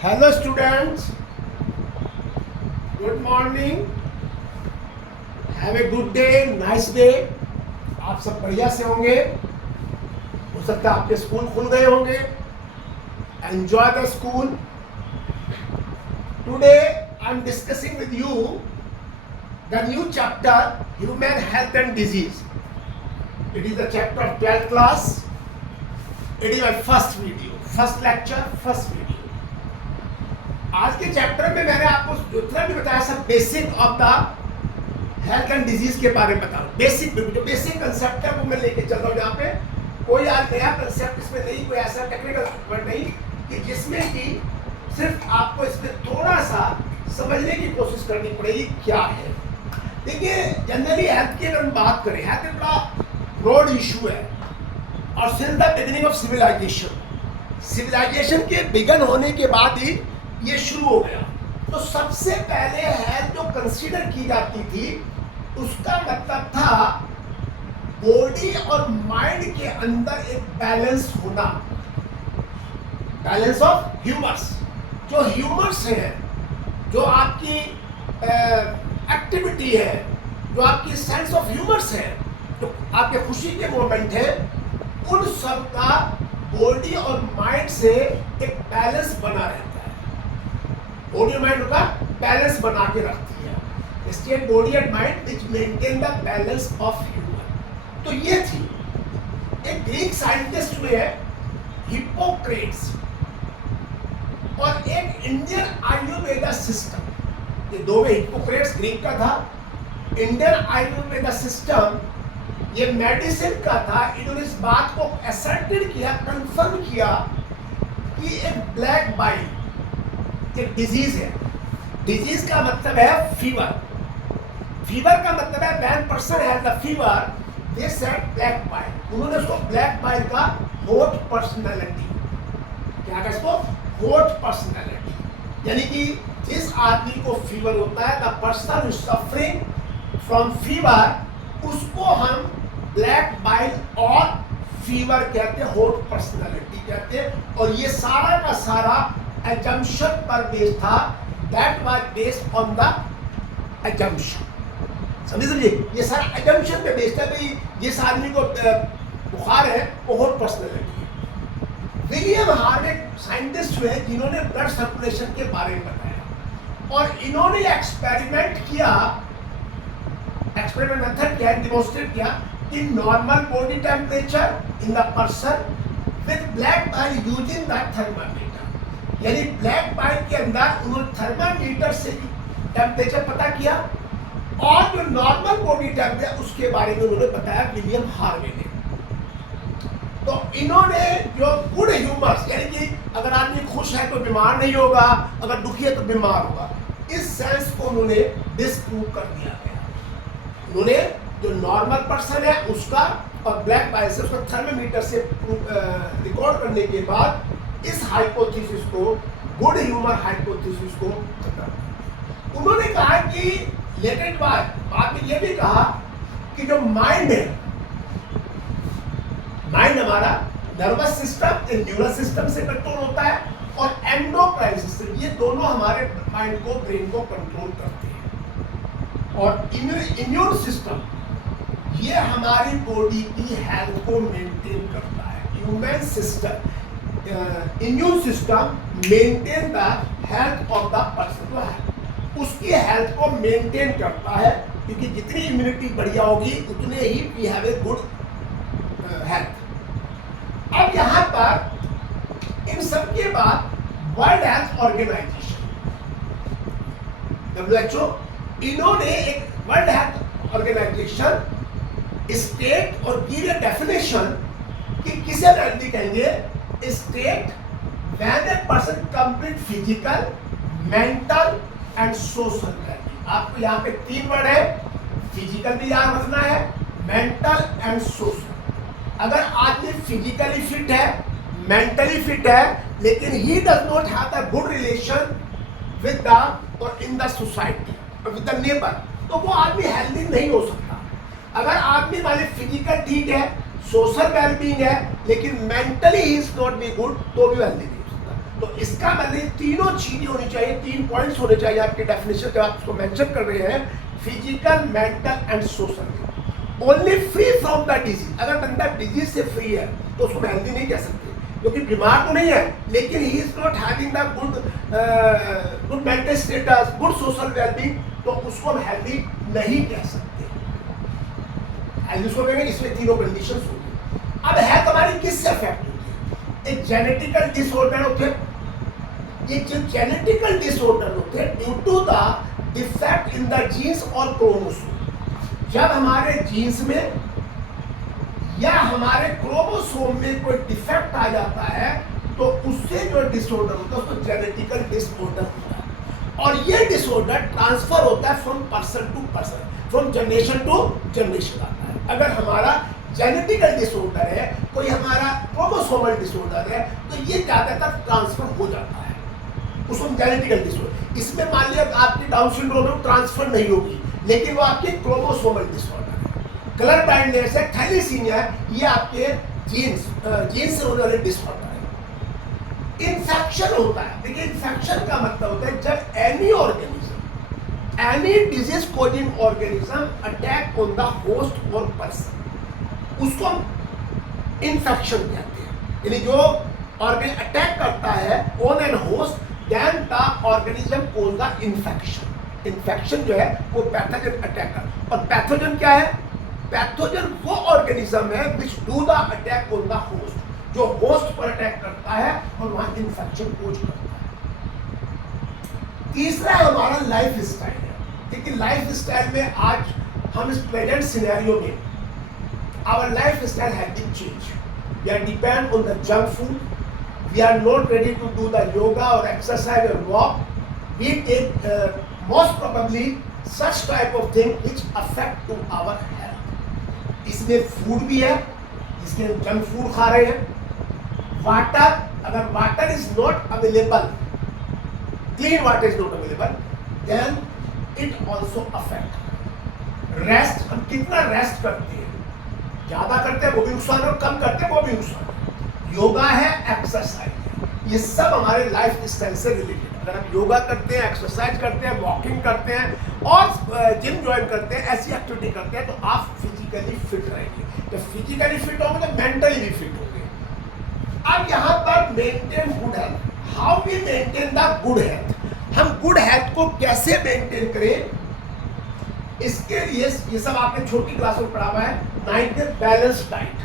Hello students, good morning, have a good day, nice day. आप सब बढ़िया से होंगे, हो सकता है आपके स्कूल खुल गए होंगे. Enjoy the school. Today I am discussing with you the new chapter Human Health and Disease. It is the chapter of 12th class. It is my first video, first lecture, first video. आज के chapter में मैंने आपको जितना भी बताया सब basic of the health and disease के बारे में बता रहा हूँ. बेसिक जो बेसिक कंसेप्ट है वो मैं लेके चल रहा हूँ. यहाँ पे कोई आज नया कंसेप्ट इसमें नहीं, कोई ऐसा टेक्निकल वर्ड नहीं कि जिसमें कि सिर्फ आपको इसमें थोड़ा सा समझने की कोशिश करनी पड़ेगी क्या है. देखिए जनरली हेल्थ की अगर हम बात करें, हेल्थ एक बड़ा ब्रॉड इशू है और since the beginning of civilisation के बिगन होने के बाद ही ये शुरू हो गया. तो सबसे पहले हेल्थ जो कंसीडर की जाती थी उसका मतलब था बॉडी और माइंड के अंदर एक बैलेंस होना, बैलेंस ऑफ ह्यूमर्स. जो ह्यूमर्स है, जो आपकी एक्टिविटी है, जो आपकी सेंस ऑफ ह्यूमर्स है, जो आपके खुशी के मोमेंट है, उन सब का बॉडी और माइंड से एक बैलेंस बना रहता है. बॉडी और माइंड का बैलेंस बना के रखती है. State body and mind which maintain the balance of human. तो ये थी. एक ग्रीक साइंटिस्ट हुए हिप्पोक्रेट्स और एक इंडियन आयुर्वेदा सिस्टम. ये दो में हिप्पोक्रेट्स ग्रीक का था, इंडियन आयुर्वेदा सिस्टम ये मेडिसिन का था. इन्होंने इस बात को असर्टेड किया, कंफर्म किया कि एक ब्लैक बाइल एक डिजीज है. डिजीज का मतलब है फीवर. फीवर का मतलब है when person has the fever they said black bile. उन्होंने उसको ब्लैक बाइल का हॉट पर्सनालिटी, क्या कहा इसको, हॉट पर्सनालिटी. यानी कि जिस आदमी को फीवर होता है, the person suffering from fever, उसको हम ब्लैक बाइल और फीवर कहते हैं, हॉट पर्सनालिटी कहते हैं. और ये सारा का सारा assumption पर बेस्ड था. that was based on the assumption. समझिए ये सारा assumption पे बेस्ड है. भाई जिस आदमी को बुखार है वो हॉट पर्सनालिटी है. विलियम हार्वे साइंटिस्ट हुए जिन्होंने ब्लड सर्कुलेशन के बारे में बताया और इन्होंने एक्सपेरिमेंट किया, एक्सपेरिमेंट मेथड किया, डेमोन्स्ट्रेट किया कि normal body temperature in the person with black bile using the thermometer. यानी ब्लैक बाइल के अंदर उन्होंने थर्मामीटर से टेम्परेचर पता किया और जो नॉर्मल बॉडी टेम्परेचर उसके बारे में उन्होंने बताया विलियम हार्वे ने. तो इन्होंने जो गुड ह्यूमर्स, यानी कि अगर आदमी खुश है तो बीमार नहीं होगा, अगर दुखी है तो बीमार होगा, इस सेंस को उन्होंने डिस्प्रूव कर दिया गया. उन्होंने जो नॉर्मल पर्सन है उसका और ब्लैक बाइल से उसका थर्मामीटर से रिकॉर्ड करने के बाद इस हाइपोथेसिस को, गुड ह्यूमर हाइपोथेसिस को खत्म. उन्होंने कहा कि लेटेड बाद में ये भी कहा कि जो माइंड है, माइंड हमारा नर्वस सिस्टम, न्यूरल सिस्टम से कंट्रोल होता है और एंडोक्राइन सिस्टम, ये दोनों हमारे माइंड को, ब्रेन को कंट्रोल करते हैं. और इम्यून सिस्टम ये हमारी बॉडी की हेल्थ को मेंटेन करता है. Human system, immune system maintain the health of the person. उसकी हेल्थ को मेंटेन करता है क्योंकि जितनी इम्यूनिटी बढ़िया होगी उतने ही we have a good health. अब यहाँ पर इन सब के बाद वर्ल्ड हेल्थ ऑर्गेनाइजेशन WHO, इन्होंने एक वर्ल्ड हेल्थ ऑर्गेनाइजेशन स्टेट और गिव ए डेफिनेशन कि किसे हेल्थी कहेंगे. State when a person complete physical, mental and social wellbeing. आपको यहाँ पे तीन वर्ड है, फिजिकल भी याद रखना है, मेंटल एंड सोशल. अगर आदमी फिजिकली फिट है, मेंटली फिट है, लेकिन he does not have the good relation with the और इन द सोसाइटी और विद द नेबर, तो वो आदमी हेल्दी नहीं हो सकता. अगर आदमी मान फिजिकल ठीक है, सोशल वेलबींग है, लेकिन mentally he is not be good, तो भी हेल्दी नहीं हो सकता. तो इसका मतलब तीनों चीजें होनी चाहिए, 3 पॉइंट्स होने चाहिए आपके डेफिनेशन जब आप उसको मेंशन कर रहे हैं, physical, mental and social. Only free from the disease, अगर बंदा डिजीज से फ्री है तो उसको हेल्दी नहीं कह सकते, क्योंकि बीमार तो नहीं है लेकिन he is not having the good mental status, good social wellbeing, तो उसको हम हेल्दी नहीं कह सकते। हेल्दी उसको कहेंगे इसमें तीनों कंडीशंस होंगी। अब हेल्थ हमारी किससे अफेक्ट होती है? एक जेनेटिकल डिसऑर्डर होते हैं, ये जो जेनेटिकल डिसऑर्डर होते हैं due to the defect in the genes और क्रोमोसोम। जब हमारे जीन्स में या हमारे क्रोमोसोम में कोई डिफेक्ट आ जाता है तो उससे जो डिसऑर्डर होता है उसको जेनेटिकल डिसऑर्डर होता है, और ये डिसऑर्डर ट्रांसफर होता है from person to person, from generation to generation आता है। अगर हमारा जेनेटिकल डिसऑर्डर है, कोई हमारा क्रोमोसोमल डिसऑर्डर है, तो ये ज्यादातर ट्रांसफर हो जाता है, उसको जेनेटिकल डिसऑर्डर। इसमें मान लिया आपकी डाउन सिंड्रोम में ट्रांसफर नहीं होगी, लेकिन वो आपकी क्रोमोसोमल डिसऑर्डर है। कलर ब्लाइंडनेस है, थैलेसीमिया है, ये आपके जीन्स से होने वाले डिसऑर्डर है। इन्फेक्शन होता है, देखिए इन्फेक्शन का मतलब होता है जब any organism, any disease causing organism attack on the host और पर्सन, उसको इन्फेक्शन कहते हैं। यानी जो ऑर्गेन अटैक करता है on an host, then the organism cause the infection. Infection जो है वो पैथोजन अटैक कर, और पैथोजन क्या है? पैथोजन वो ऑर्गेनिज्म है which do the attack on the host, जो होस्ट पर अटैक करता है और वहां इन्फेक्शन कॉज करता है। तीसरा हमारा लाइफ स्टाइल है। देखिए लाइफ स्टाइल में आज हम इस प्रेजेंट सिनेरियो में our lifestyle has been changed. We are depend on the junk food. We are not ready to do the yoga or exercise or walk. We take most probably such type of thing which affect to our health. इसमें food भी है, इसमें junk food खा रहे हैं। Water, अगर water is not available, clean water is not available, then it also affect. Rest, हम कितना रेस्ट करते हैं, ज्यादा करते हैं वो भी नुकसान है, और कम करते हैं वो भी नुकसान है। योगा है, एक्सरसाइज है, ये सब हमारे लाइफ स्टाइल से रिलेटेड। अगर हम योगा करते हैं, एक्सरसाइज करते हैं, वॉकिंग करते हैं और जिम ज्वाइन करते हैं, ऐसी एक्टिविटी करते हैं, तो आप फिजिकली फिट रहेंगे। जब फिजिकली फिट होंगे तो मेंटली भी फिट होंगे। अब यहाँ पर maintain good health, how we maintain the good health, हम गुड हेल्थ को कैसे मेंटेन करें, इसके लिए ये सब आपने छोटी क्लास में पढ़ा हुआ है। 9th बैलेंस डाइट,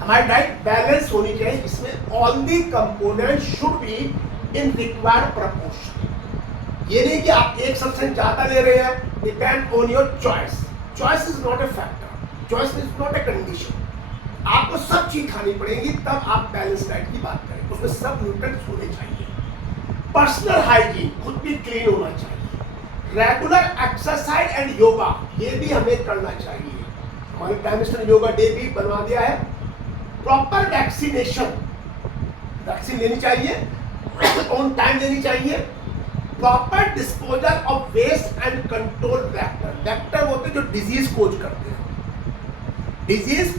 हमारी डाइट बैलेंस होनी चाहिए, इसमें all the component should be in required proportion. ये नहीं कि आप एक सब्सटेंस ज्यादा ले रहे हैं, depend on your choice. Choice is not a factor, choice is not a condition. आपको सब चीज खानी पड़ेगी तब आप बैलेंस डाइट की बात करें, उसमें सब न्यूट्रिएंट्स होने चाहिए। पर्सनल हाइजीन, खुद भी क्लीन होना चाहिए। रेगुलर एक्सरसाइज एंड योगा, ये भी हमें करना चाहिए। हमारे प्राइम मिनिस्टर ने योगा डे भी बनवा दिया है। प्रॉपर वैक्सीनेशन, वैक्सीन लेनी चाहिए, ऑन टाइम लेनी चाहिए। Proper disposal of waste and control vector, vector होते हैं जो डिजीज कोज करते हैं। डिजीज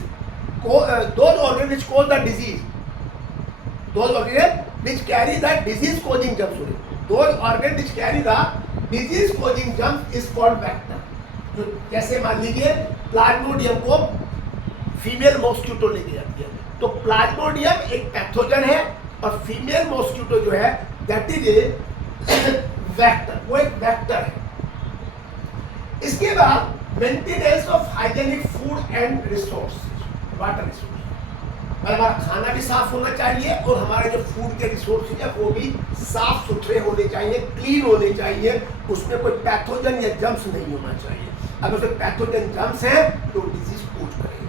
को those organ which cause the disease, those organ which carry the disease causing germs, those organ which carry the disease causing germs is called vector. तो जैसे मान लीजिए प्लाज्मोडियम को फीमेल मॉस्किटो लेके जाती है, तो प्लाज्मोडियम एक पैथोजन है और फीमेल मॉस्किटो जो है दैट इज ए वेक्टर, वो एक वेक्टर है। इसके बाद maintenance of hygienic food and resources, water resource, हमारा खाना भी साफ होना चाहिए और हमारे जो फूड के रिसोर्सेज है वो भी साफ सुथरे होने चाहिए, क्लीन होने चाहिए, उसमें कोई पैथोजन या जर्म्स नहीं होना चाहिए। अगर उसमें पैथोजन जर्म्स हैं तो डिजीज कोज करेंगे।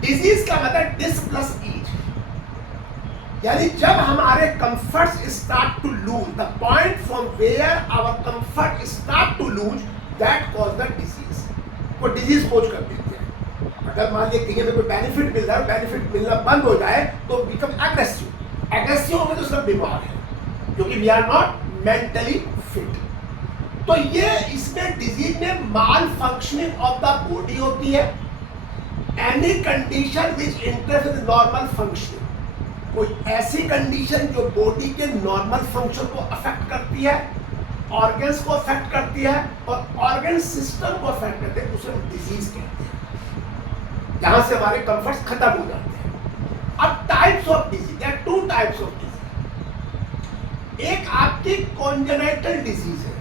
डिजीज का मतलब डिस प्लस ईज, यानी जब हमारे comfort start to lose, the point from where our comfort start to lose, that cause the disease, वो डिजीज कोज कर देते हैं। अगर मान लीजिए कहीं हमें कोई बेनिफिट मिल रहा है, बेनिफिट मिलना बंद हो जाए तो बिकम एग्रेसिव, एग्रेसिव होंगे तो सब बीमार है, क्योंकि we are not mentally fit. तो ये इसमें डिजीज में malfunctioning of the body होती है, any condition which interfere with normal functioning. कोई ऐसी कंडीशन जो बॉडी के नॉर्मल फंक्शन को अफेक्ट करती है, ऑर्गन्स को अफेक्ट करती है और ऑर्गन सिस्टम को अफेक्ट करती है, उसे हम डिजीज कहते हैं, जहां से हमारे कंफर्ट्स खत्म हो जाते हैं। अब टाइप्स ऑफ डिजीज, या टू टाइप्स ऑफ डिजीज। एक आपकी कॉन्जेनाइटल डिजीज है।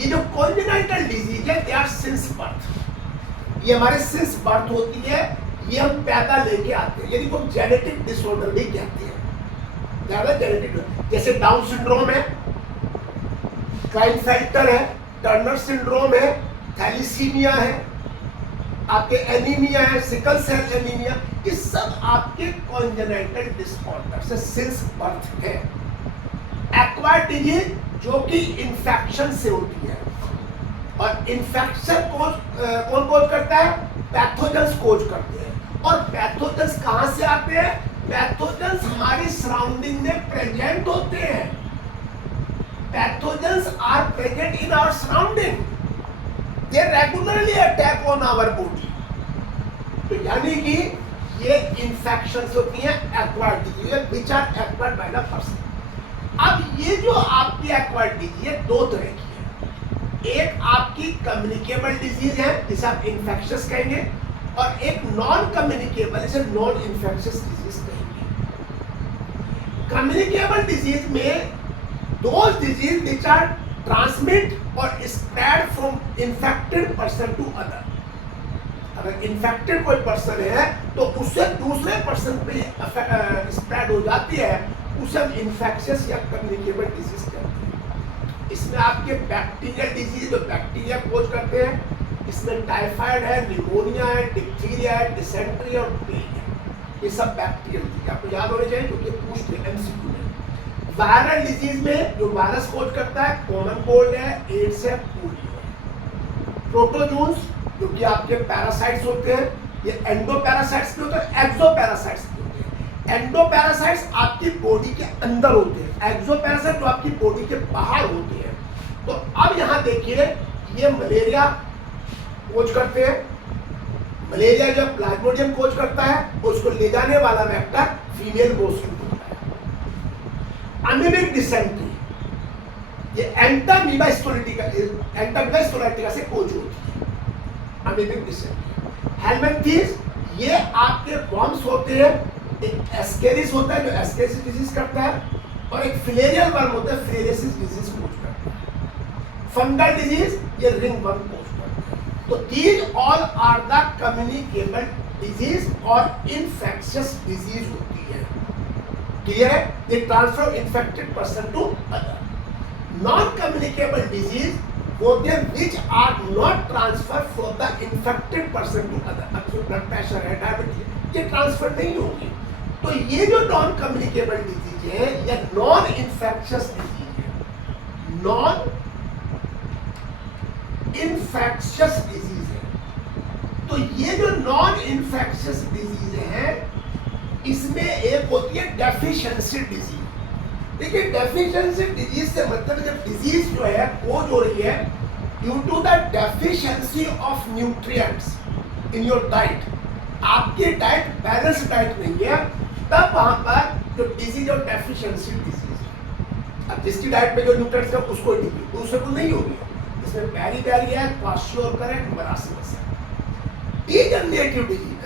ये जो कॉन्जेनाइटल डिजीज है, दे आर सिंस बर्थ। ये हमारे सिंस बर्थ होती है, ये हम पैदा लेके आते हैं, यानी को जेनेटिक डिसऑर्डर भी कहते हैं। ज्यादा जेनेटिक, जैसे डाउन सिंड्रोम है, क्लाइनफेल्टर है, टर्नर सिंड्रोम है, थैलीसीमिया है, आपके एनीमिया है, सिकल सेल एनीमिया, ये सब आपके कॉन्जेनाइटल डिसऑर्डर से सिंस बर्थ है। एक्वायर्ड डिजीज जो कि इंफेक्शन से होती है, और इंफेक्शन कौन कोज करता है? पैथोजेंस कोज करते हैं। और पैथोजेंस कहां से आते हैं? पैथोजेंस हमारी सराउंडिंग में प्रेजेंट होते हैं। Pathogens are present in our surrounding, they regularly attack on our body. तो यानी कि ये इंफेक्शंस होती हैं acquired disease, which are acquired by the person. अब ये जो आपकी एक्वायर्ड डिजीज है, दो तरह की है। एक आपकी कम्युनिकेबल डिजीज है, जिसे आप इंफेक्शियस कहेंगे, और एक नॉन कम्युनिकेबल, इसे नॉन इंफेक्शियस डिजीज कहेंगे। कम्युनिकेबल डिजीज में those disease which are transmit or spread from infected person to other। अगर infected कोई person है तो उससे दूसरे person पे स्प्रेड हो जाती है, उसे हम infectious या communicable disease कहते हैं। इसमें आपके बैक्टीरियल डिजीज, जो बैक्टीरिया कोज करते हैं, इसमें टाइफाइड है, निमोनिया है, डिप्थीरिया है, डिसेंट्री और प्लेग है। ये सब बैक्टीरियल डिजीज आपको याद होने चाहिए, क्योंकि पूछते हैं MCQ में। वायरल डिजीज में जो वायरस कोज करता है, कॉमन कोल्ड है, एड्स है, पोलियो है। प्रोटोजोन्स जो कि आपके पैरासाइट्स होते हैं, ये एंडोपैरासाइट्स भी होते हैं, एक्सोपैरासाइट्स भी होते हैं। एंडोपैरासाइट्स आपकी बॉडी के अंदर होते हैं, एक्सोपैरासाइट जो आपकी बॉडी के बाहर होते हैं। तो अब यहाँ देखिए, ये मलेरिया कोज करते हैं। मलेरिया जब प्लाज्मोडियम कोज करता है, उसको ले जाने वाला vector female mosquito. Amoebic dysentery, ये एंटामीबा स्टोलिटिका से कोज होती है, अमीबिक डिसेंट्री। हेलमिंथेस, ये आपके वर्म्स होते हैं। एक एस्केरिस होता है जो एस्केरिस डिजीज करता है, और एक फिलेरियल वर्म होता है, फिलेरियसिस डिजीज कोज करता है। फंगल डिजीज, ये रिंग वर्म कोज करता है। तो these all are the communicable disease और इन्फेक्शियस डिजीज होती है। Clear है? They transfer infected person to other. Non-communicable disease होते हैं which are not transferred from the infected person to other. अब ब्लड प्रेशर है, डायबिटीज, ये ट्रांसफर नहीं होगी। तो ये जो नॉन कम्युनिकेबल डिजीज है, या नॉन इन्फेक्शियस डिजीज है, नॉन इन्फेक्शियस डिजीज है। तो ये जो नॉन इन्फेक्शियस डिजीज है, इसमें एक होती है डेफिशिएंसी डिजीज। देखिए, डेफिशिएंसी डिजीज से मतलब जब डिजीज जो है कोज हो रही है due to the deficiency of nutrients in your diet, आपकी डाइट बैलेंस डाइट नहीं है, तब वहां पर जो डिजीज और डेफिशिएंसी डिजीज है। अब जिसकी डाइट में जो न्यूट्रिएंट्स है उसको डिजीज, दूसरे को नहीं होगी। इसमें बैरी बैरी है, क्वाशियोकर है, मरासिमस है। डीजनरेटिव डिजीज,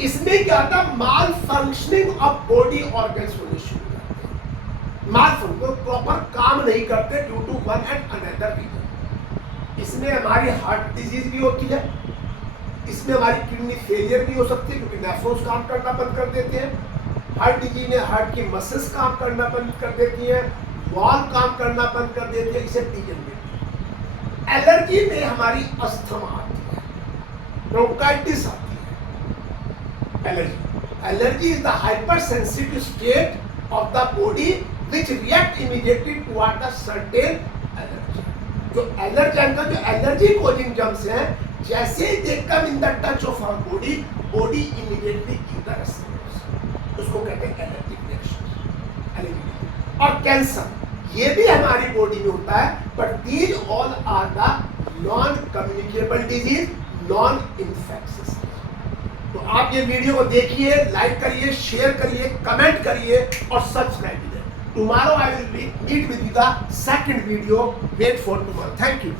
इसमें क्या था? माल फंक्शनिंग ऑफ बॉडी ऑर्गन्स होने शुरू करते हैं। माल फंक्शन, प्रॉपर काम नहीं करते due to one and another reason. इसमें हमारी हार्ट डिजीज भी होती है, इसमें हमारी किडनी फेलियर भी हो सकती है, क्योंकि नेफ्रॉन्स काम करना बंद कर देते हैं। हार्ट डिजीज में हार्ट की मसल्स काम करना बंद कर देती हैं, वॉल्व काम करना बंद कर देती है, इसे डीजनरेटिव। एलर्जी में हमारी अस्थमा आती है, ब्रोंकाइटिस आती है। Allergy is the hypersensitive state of the body which react immediately toward the certain allergy. जो एलर्जन का जो एलर्जी कोजिंग जर्म्स हैं, जैसे they come in the touch of our body, body immediately give the response. उसको कहते हैं allergic reaction. और cancer, ये भी हमारी बॉडी में होता है, but these all are the non communicable disease, non infectious। तो आप ये वीडियो को देखिए, लाइक करिए, शेयर करिए, कमेंट करिए और सब्सक्राइब कीजिए। Tomorrow I will meet with the second video. Wait for tomorrow. Thank you.